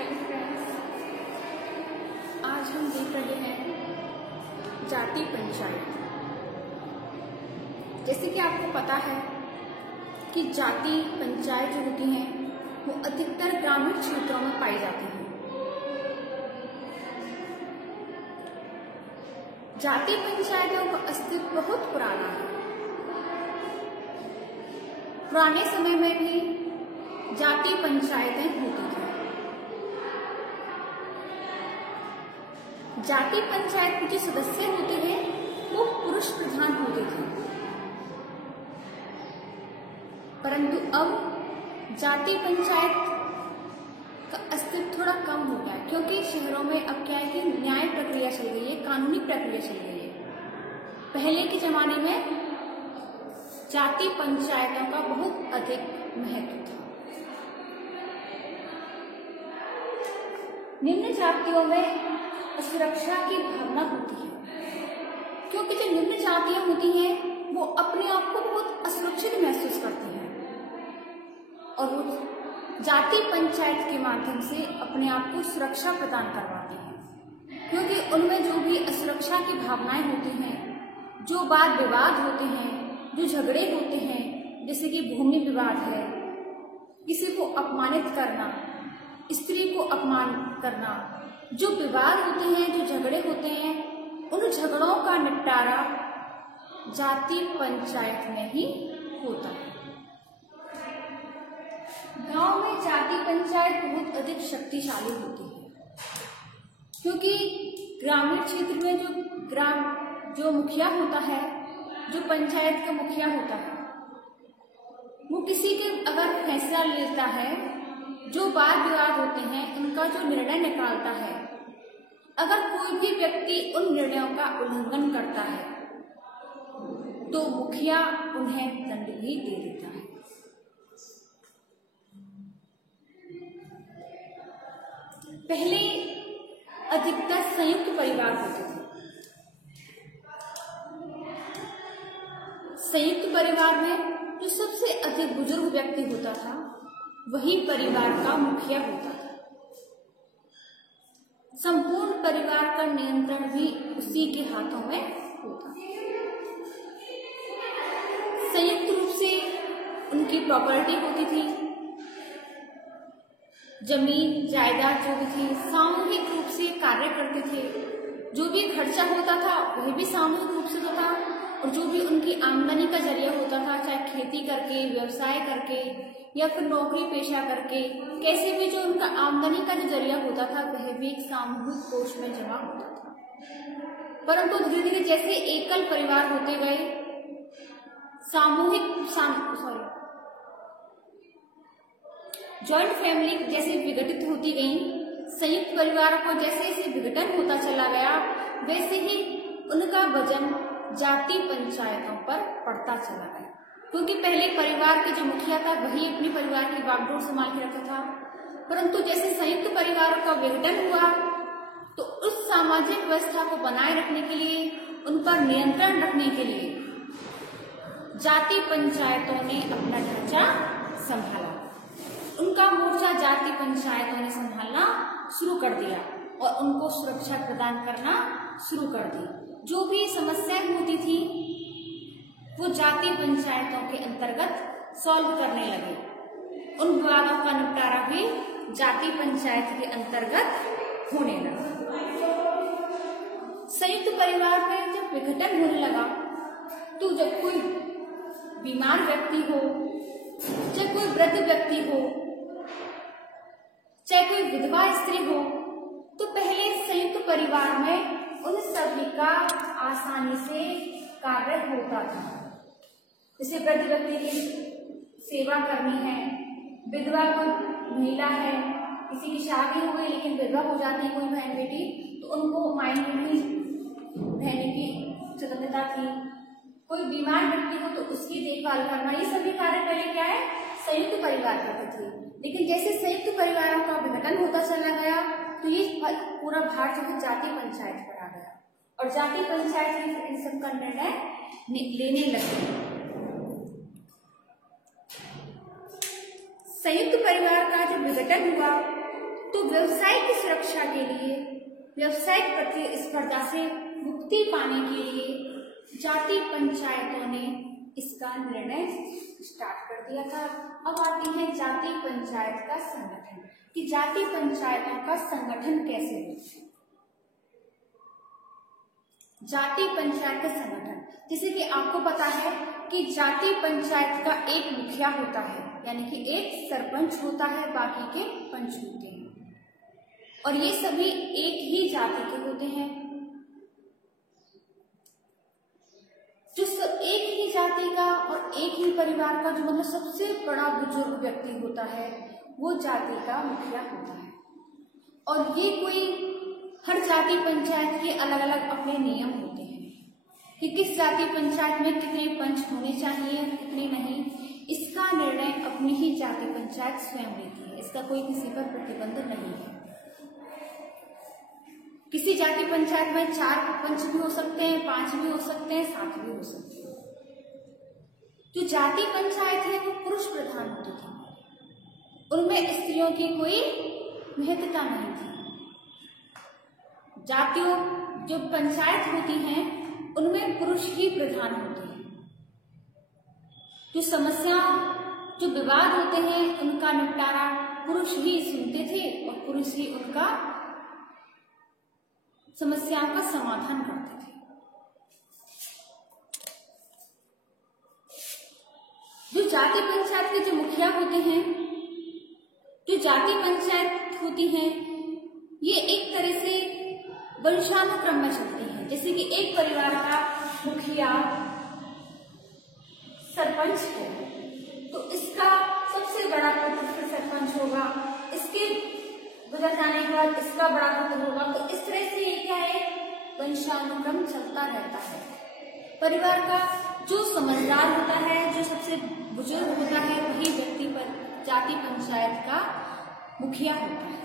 Hello friends, आज हम देख रहे हैं जाति पंचायत। जैसे कि आपको पता है कि जाति पंचायत जो होती हैं वो अधिकतर ग्रामीण क्षेत्रों में पाई जाती हैं। जाति पंचायतों का अस्तित्व बहुत पुराना है। पुराने समय में भी जाति पंचायतें होती थी। जाति पंचायत के जो सदस्य होते हैं वो पुरुष प्रधान होते थे, परंतु अब जाति पंचायत का अस्तित्व थोड़ा कम हो गया है, क्योंकि शहरों में अब क्या है कि न्याय प्रक्रिया चल गई है, कानूनी प्रक्रिया चल गई है। पहले के जमाने में जाति पंचायतों का बहुत अधिक महत्व था। निम्न जातियों में सुरक्षा की भावना होती है, क्योंकि जो निम्न जातियां होती हैं वो अपने आप को बहुत असुरक्षित महसूस करती हैं और वो जाति पंचायत के माध्यम से अपने आप को सुरक्षा प्रदान करवाती हैं, क्योंकि उनमें जो भी असुरक्षा की भावनाएं होती हैं, जो वाद विवाद होते हैं, जो झगड़े होते हैं, जैसे कि भूमि विवाद है, किसी को अपमानित करना, स्त्री को अपमान करना, जो विवाद होते हैं, जो झगड़े होते हैं, उन झगड़ों का निपटारा जाति पंचायत में ही होता है। गांव में जाति पंचायत बहुत अधिक शक्तिशाली होती है, क्योंकि ग्रामीण क्षेत्र में जो मुखिया होता है, जो पंचायत का मुखिया होता है, वो किसी के अगर फैसला लेता है, जो वाद विवाद होते हैं उनका जो निर्णय निकालता है, अगर कोई भी व्यक्ति उन निर्णयों का उल्लंघन करता है तो मुखिया उन्हें दंड भी दे देता है। पहले अधिकतर संयुक्त परिवार होते थे। संयुक्त परिवार में जो सबसे अधिक बुजुर्ग व्यक्ति होता था वही परिवार का मुखिया होता था। संपूर्ण परिवार का नियंत्रण भी उसी के हाथों में होता। संयुक्त रूप से उनकी प्रॉपर्टी होती थी, जमीन जायदाद जो भी थी, सामूहिक रूप से कार्य करते थे। जो भी खर्चा होता था वह भी सामूहिक रूप से होता था, और जो भी उनकी आमदनी का जरिया होता था, चाहे खेती करके, व्यवसाय करके या फिर नौकरी पेशा करके, कैसे भी जो उनका आमदनी का जो जरिया होता था वह भी एक सामूहिक कोष में जमा होता था। परंतु धीरे धीरे जैसे एकल परिवार होते गए, जॉइंट फैमिली जैसे विघटित होती गई, संयुक्त परिवार को जैसे जैसे विघटन होता चला गया, वैसे ही उनका वजन जाति पंचायतों पर पड़ता चला गया। क्योंकि पहले परिवार के जो मुखिया था वही अपने परिवार की बागडोर संभाल के रखा था, परंतु जैसे संयुक्त परिवारों का विघटन हुआ तो उस सामाजिक व्यवस्था को बनाए रखने के लिए, उन पर नियंत्रण रखने के लिए जाति पंचायतों ने अपना ढांचा संभाला। उनका मोर्चा जाति पंचायतों ने संभालना शुरू कर दिया और उनको सुरक्षा प्रदान करना शुरू कर दी। जो भी समस्याएं होती थी वो जाति पंचायतों के अंतर्गत सॉल्व करने लगे। उन विवादों का निपटारा भी जाति पंचायत के अंतर्गत होने लगा। संयुक्त परिवार में जब विघटन होने लगा तो जब कोई बीमार व्यक्ति हो, चाहे कोई वृद्ध व्यक्ति हो, चाहे कोई विधवा स्त्री हो, तो पहले संयुक्त परिवार में उन सभी का आसानी से कार्य होता था। जैसे वृद्ध व्यक्ति की सेवा करनी है, विधवा कोई महिला है, किसी की शादी हो गई लेकिन विधवा हो जाती है कोई बहन बेटी, तो उनको माइनॉरिटी रहने की स्वतंत्रता थी। कोई बीमार व्यक्ति हो तो उसकी देखभाल करना, ये सभी कार्य पहले क्या है, संयुक्त परिवार करते थे। लेकिन जैसे संयुक्त परिवारों का विघटन होता चला गया तो ये पूरा भार जो है जाति पंचायत पर आ गया और जाति पंचायत में इन सब का निर्णय लेने लगे। संयुक्त परिवार का जब विघटन हुआ तो व्यवसाय की सुरक्षा के लिए, व्यवसायिक प्रतिस्पर्धा से मुक्ति पाने के लिए जाति पंचायतों ने इसका निर्णय स्टार्ट कर दिया था। अब आती है जाति पंचायत का संगठन, कि जाति पंचायतों का संगठन कैसे होता है। जाति पंचायत का संगठन, जैसे कि आपको पता है कि जाति पंचायत का एक मुखिया होता है, यानी कि एक सरपंच होता है, बाकी के पंच होते हैं, और ये सभी एक ही जाति के होते हैं। जो एक ही जाति का और एक ही परिवार का जो मतलब सबसे बड़ा बुजुर्ग व्यक्ति होता है वो जाति का मुखिया होता है। और ये कोई हर जाति पंचायत के अलग अलग अपने नियम होते हैं कि किस जाति पंचायत में कितने पंच होने चाहिए, कितने नहीं, इसका निर्णय अपनी ही जाति पंचायत स्वयं लेती है। इसका कोई किसी पर प्रतिबंध नहीं है। किसी जाति पंचायत में 4 पंच भी हो सकते हैं, 5 भी हो सकते हैं, 7 भी हो सकते हैं। जो जाति पंचायत है वो पुरुष प्रधान होती थी, उनमें स्त्रियों की कोई महत्ता नहीं थी। जातियों जो पंचायत होती हैं उनमें पुरुष ही प्रधान होते हैं। जो समस्या, जो विवाद होते हैं उनका निपटारा पुरुष ही सुनते थे और पुरुष ही उनका समस्याओं का समाधान करते थे। जो जाति पंचायत के जो मुखिया होते हैं, जो जाति पंचायत होती हैं, ये एक तरह से वंशानुक्रम में चलती हैं। जैसे कि एक परिवार का मुखिया सरपंच है तो इसका सबसे बड़ा पुत्र सरपंच होगा, इसके गुजर जाने के बाद इसका बड़ा पुत्र होगा। तो इस तरह से ये क्या है, वंशानुक्रम चलता रहता है। परिवार का जो समझदार होता है, जो सबसे बुजुर्ग होता है, वही व्यक्ति पर जाति पंचायत का मुखिया होता है।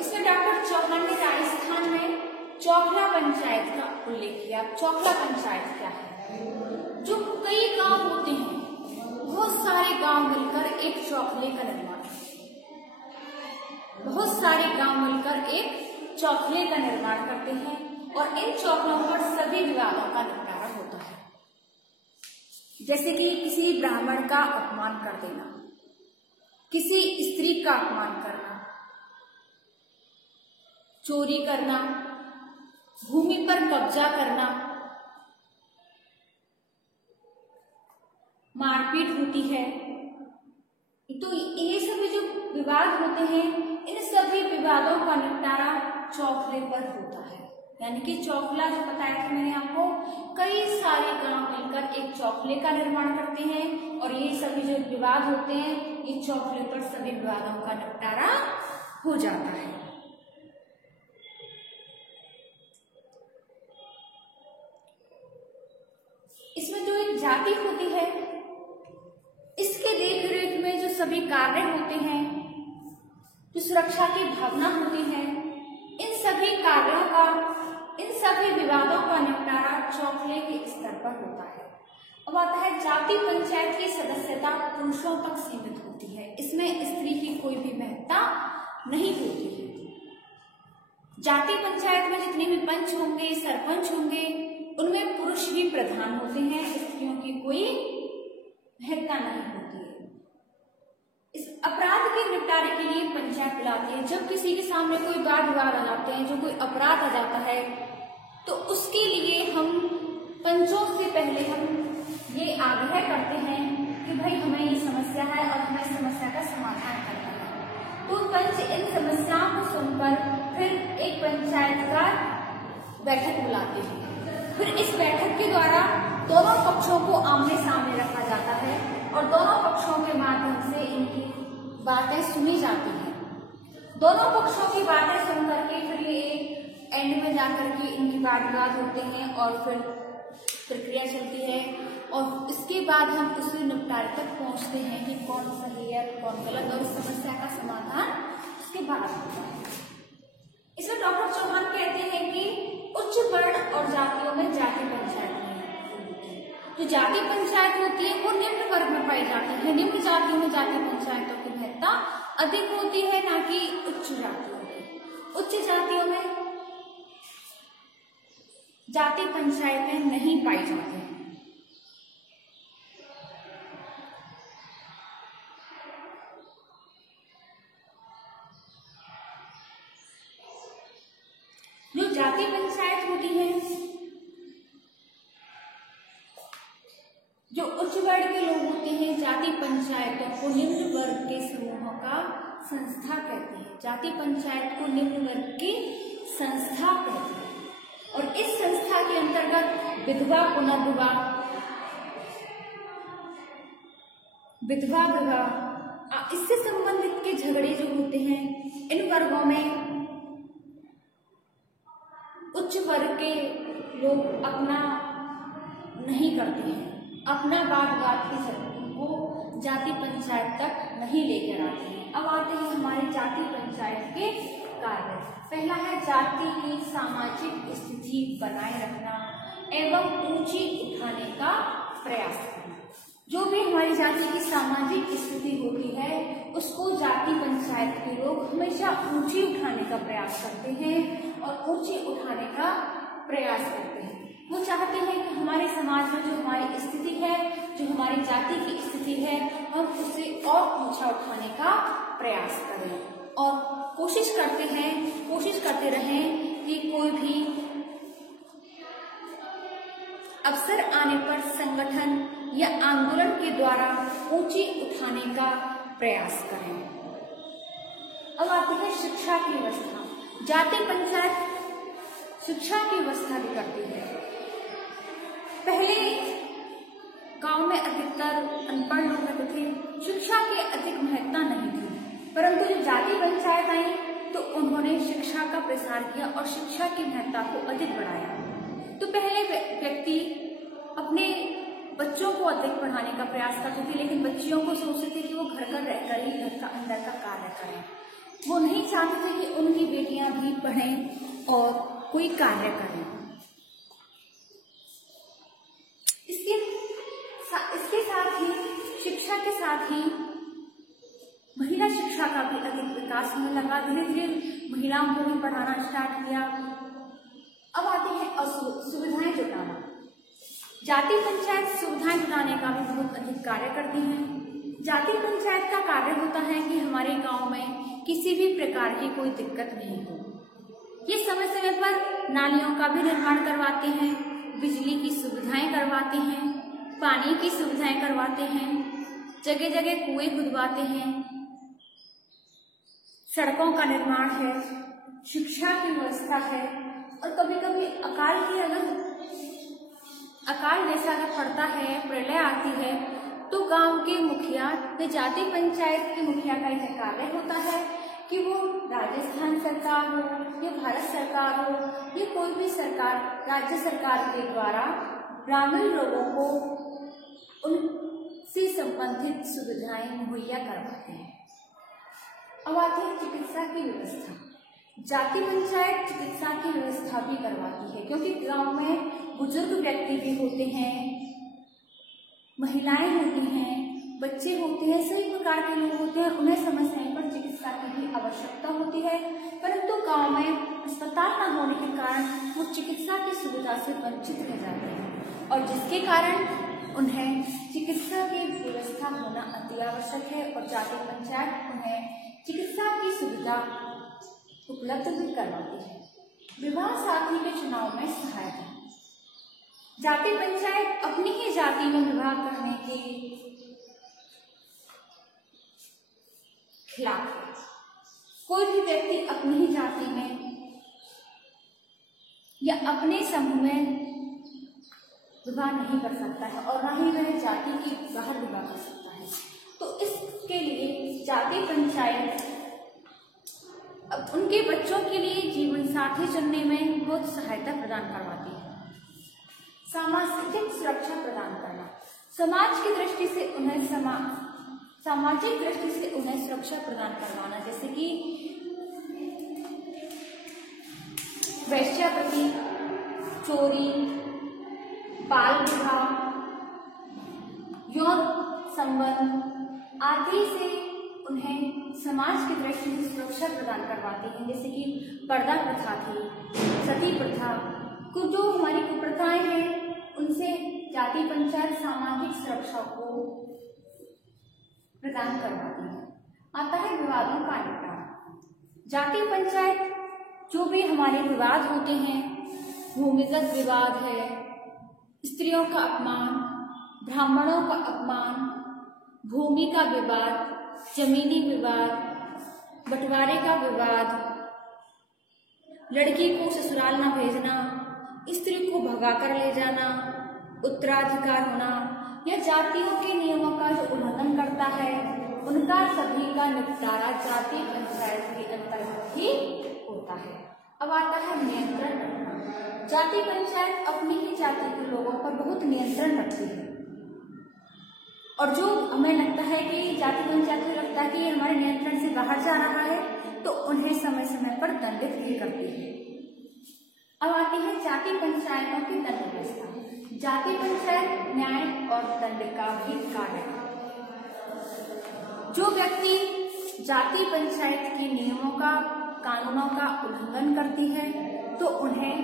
इसमें डॉक्टर चौहान ने राजस्थान में चौखला पंचायत का उल्लेख किया। चौखला पंचायत क्या है? जो कई गांव होते हैं, बहुत सारे गांव मिलकर एक चौखले का निर्माण, बहुत सारे गांव मिलकर एक चौखले का निर्माण करते हैं और इन चौखलों पर सभी विवादों का निपटारा होता है। जैसे कि किसी ब्राह्मण का अपमान कर देना, किसी स्त्री का अपमान करना, चोरी करना, भूमि पर कब्जा करना, मारपीट होती है। तो ये सभी जो विवाद होते हैं, इन सभी विवादों का निपटारा चौखले पर होता है। यानी कि चौखला जो बताया था मैंने आपको, कई सारे गांव मिलकर एक चौखले का निर्माण करते हैं और ये सभी जो विवाद होते हैं ये चौखले पर सभी विवादों का निपटारा हो जाता है। इसमें जो एक जाति होती है, इसके देख रेख में जो सभी कार्य होते हैं, जो सुरक्षा की भावना होती है, इन सभी कार्यों का, इन सभी विवादों का निपटारा चौखले के स्तर पर होता है। अब आता है जाति पंचायत की सदस्यता पुरुषों तक सीमित होती है, इसमें स्त्री की कोई भी महत्ता नहीं होती है। जाति पंचायत में जितने भी पंच होंगे, सरपंच होंगे, उनमें पुरुष ही प्रधान होते हैं, स्त्रियों की कोई महत्ता नहीं होती है। इस अपराध के निपटारे के लिए पंचायत बुलाती है। जब किसी के सामने कोई वाद विवाद आ जाते हैं, जो कोई अपराध आ जाता है, तो उसके लिए हम पंचों से पहले हम ये आग्रह करते हैं कि भाई हमें ये समस्या है और हमें इस समस्या का समाधान करना है। तो पंच इन समस्याओं को सुनकर फिर एक पंचायत का बैठक बुलाते हैं। फिर इस बैठक के द्वारा दोनों पक्षों को आमने सामने रखा जाता है और दोनों पक्षों के माध्यम से इनकी बातें सुनी जाती हैं। दोनों पक्षों की बातें सुन करके फिर ये एंड में जाकर के इनकी वाद विवाद होते हैं और फिर प्रक्रिया चलती है और इसके बाद हम उस निपटारे तक पहुंचते हैं कि कौन सही है कौन गलत, और इस समस्या का समाधान उसके बाद होता है। इसमें डॉक्टर चौहान कहते हैं कि उच्च वर्ण और जातियों में जाति पंचायत जो जाति पंचायत होती है वो निम्न वर्ग में पाई जाती है। निम्न जातियों में जाति पंचायतों की महत्ता महत्ता अधिक होती है, ना कि उच्च जातियों में। उच्च जातियों में जाति पंचायतें नहीं पाई जाती हैं। जो जाति पंचायत होती है, जो उच्च वर्ग के लोग होते हैं, जाति पंचायतों को निम्न वर्ग के समूहों का संस्था कहते हैं। जाति पंचायत को निम्न वर्ग की संस्था कहते हैं। और इस संस्था के अंतर्गत विधवा पुनर्विवाह, विधवा विवाह, इससे संबंधित के झगड़े जो होते हैं, इन वर्गों में उच्च वर्ग के लोग अपना नहीं करते हैं, अपना वाद की शक्ति को जाति पंचायत तक नहीं लेकर आते हैं। अब आते हैं हमारे जाति पंचायत के कार्य। पहला है जाति की सामाजिक स्थिति बनाए रखना एवं ऊंची उठाने का प्रयास करना। जो भी हमारी जाति की सामाजिक स्थिति होती है, उसको जाति पंचायत के लोग हमेशा ऊंची उठाने का प्रयास करते हैं और ऊंची उठाने का प्रयास करते हैं। वो चाहते हैं कि हमारे समाज में जो हमारी स्थिति है, जो हमारी जाति की स्थिति है, हम उसे और ऊंचा उठाने का प्रयास करें और कोशिश करते रहें कि कोई भी अवसर आने पर संगठन या आंदोलन के द्वारा ऊंची उठाने का प्रयास करें। अब आती है शिक्षा की व्यवस्था। जाति पंचायत शिक्षा की व्यवस्था भी करती है। पहले गांव में अधिकतर अनपढ़ लोग रहते थे, शिक्षा की अधिक महत्ता नहीं थी, परंतु जब जाति पंचायत आई तो उन्होंने शिक्षा का प्रसार किया और शिक्षा की महत्ता को अधिक बढ़ाया। तो पहले व्यक्ति अपने बच्चों को अधिक पढ़ाने का प्रयास करते थे, लेकिन बच्चियों को सोचते थे कि वो घर का रहकर ही घर का अंदर का कार्य करें। वो नहीं चाहते थे कि उनकी बेटियां भी पढ़ें और कोई कार्य करें। इसके साथ ही शिक्षा के साथ ही महिला शिक्षा का भी अधिक विकास होने लगा। धीरे धीरे महिलाओं को भी पढ़ाना स्टार्ट किया। अब आती है सुविधाएं जुटाना। जाति पंचायत सुविधाएं जुटाने का भी बहुत अधिक कार्य करती है। जाति पंचायत का कार्य होता है कि हमारे गांव में किसी भी प्रकार की कोई दिक्कत नहीं हो। ये समय समय पर नालियों का भी निर्माण करवाते हैं, बिजली की सुविधाएं करवाते हैं, पानी की सुविधाएं करवाते हैं, जगह जगह कुएं खुदवाते हैं, सड़कों का निर्माण है, शिक्षा की व्यवस्था है। और कभी कभी अकाल जैसा अगर पड़ता है, प्रलय आती है, तो गांव के मुखिया या जाति पंचायत के मुखिया का यह कार्य होता है कि वो राजस्थान सरकार हो या भारत सरकार हो या कोई भी सरकार, राज्य सरकार के द्वारा ग्रामीण लोगों को उनसे संबंधित सुविधाएं मुहैया करवाते हैं। अब आती है चिकित्सा की व्यवस्था। जाति पंचायत चिकित्सा की व्यवस्था भी करवाती है, क्योंकि गांव में बुजुर्ग व्यक्ति भी होते हैं, महिलाएं होती हैं, बच्चे होते हैं, सभी प्रकार के लोग होते हैं। उन्हें समय समय पर चिकित्सा की भी आवश्यकता होती है, परंतु गांव में अस्पताल न होने के कारण वो चिकित्सा की सुविधा से वंचित रह जाते हैं और जिसके कारण उन्हें चिकित्सा की व्यवस्था होना अति आवश्यक है और जाति पंचायत उन्हें चिकित्सा की सुविधा उपलब्ध भी करवाती है। विवाह साथी के चुनाव में सहायक है। जाति पंचायत अपनी ही जाति में विवाह करने के खिलाफ है। कोई भी व्यक्ति अपनी ही जाति में या अपने समूह में विवाह नहीं कर सकता है और न ही वह जाति के बाहर विवाह कर सकता है। तो इसके लिए जाति पंचायत अब उनके बच्चों के लिए जीवन साथी चुनने में बहुत सहायता प्रदान करवाती है। सामाजिक सुरक्षा प्रदान करना, समाज की दृष्टि से उन्हें सामाजिक दृष्टि से उन्हें सुरक्षा प्रदान करवाना, जैसे कि वैश्यावृत्ति, चोरी, बाल विवाह, यौन संबंध आदि से उन्हें समाज की दृष्टि से सुरक्षा प्रदान करवाती हैं, जैसे कि पर्दा प्रथा थी, सती प्रथा, कुछ जो हमारी कुप्रथाएं हैं उनसे जाति पंचायत सामाजिक सुरक्षा को प्रदान करवाती है। आता है विवादों का निपटारा। जाति पंचायत जो भी हमारे विवाद होते हैं, भूमिगत विवाद है, स्त्रियों का अपमान, ब्राह्मणों का अपमान, भूमि का विवाद, जमीनी विवाद, बंटवारे का विवाद, लड़की को ससुराल न भेजना, स्त्री को भगा कर ले जाना, उत्तराधिकार होना, या जातियों के नियमों का जो उल्लंघन करता है उनका सभी का निपटारा जाति पंचायत के अंतर्गत ही होता है। अब आता है नियंत्रण रखना। जाति पंचायत अपनी ही जाति के लोगों पर बहुत नियंत्रण रखती है, और जो हमें लगता है कि जाति पंचायत को लगता है कि हमारे नियंत्रण से बाहर जा रहा है तो उन्हें समय समय पर दंडित भी करती है। अब आती है जाति पंचायतों की दंड व्यवस्था। जाति पंचायत न्याय और दंड का भी कार्य। जो व्यक्ति जाति पंचायत के नियमों का, कानूनों का उल्लंघन करती है तो उन्हें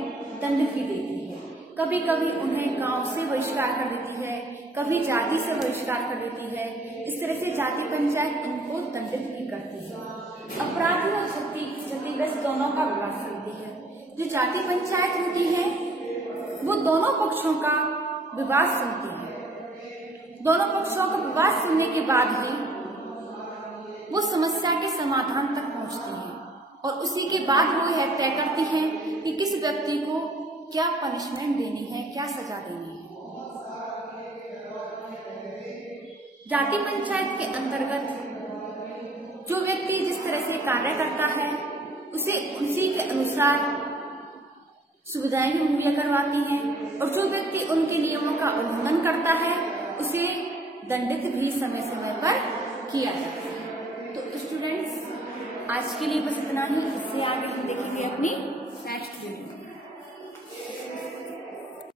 दंड भी देती है। कभी कभी उन्हें गांव से बहिष्कार कर देती है, कभी जाति से बहिष्कार कर देती है। इस तरह से जाति पंचायत उनको दंडित भी करती है। अपराधी और क्षतिग्रस्त दोनों का विवाद सुनती है। जो जाति पंचायत होती है वो दोनों पक्षों का विवाद सुनती है। दोनों पक्षों का विवाद सुनने के बाद ही वो समस्या के समाधान तक पहुंचती है, और उसी के बाद वो यह तय करती है कि किस व्यक्ति को क्या पनिशमेंट देनी है, क्या सजा देनी है। जाति पंचायत के अंतर्गत जो व्यक्ति जिस तरह से कार्य करता है उसे उसी के अनुसार सुविधाएं मुहैया करवाती हैं, और जो व्यक्ति उनके नियमों का उल्लंघन करता है उसे दंडित भी समय समय पर किया जाता है। तो स्टूडेंट्स, आज के लिए बस इतना ही। इससे आगे हम देखेंगे अपनी नेक्स्ट वीडियो।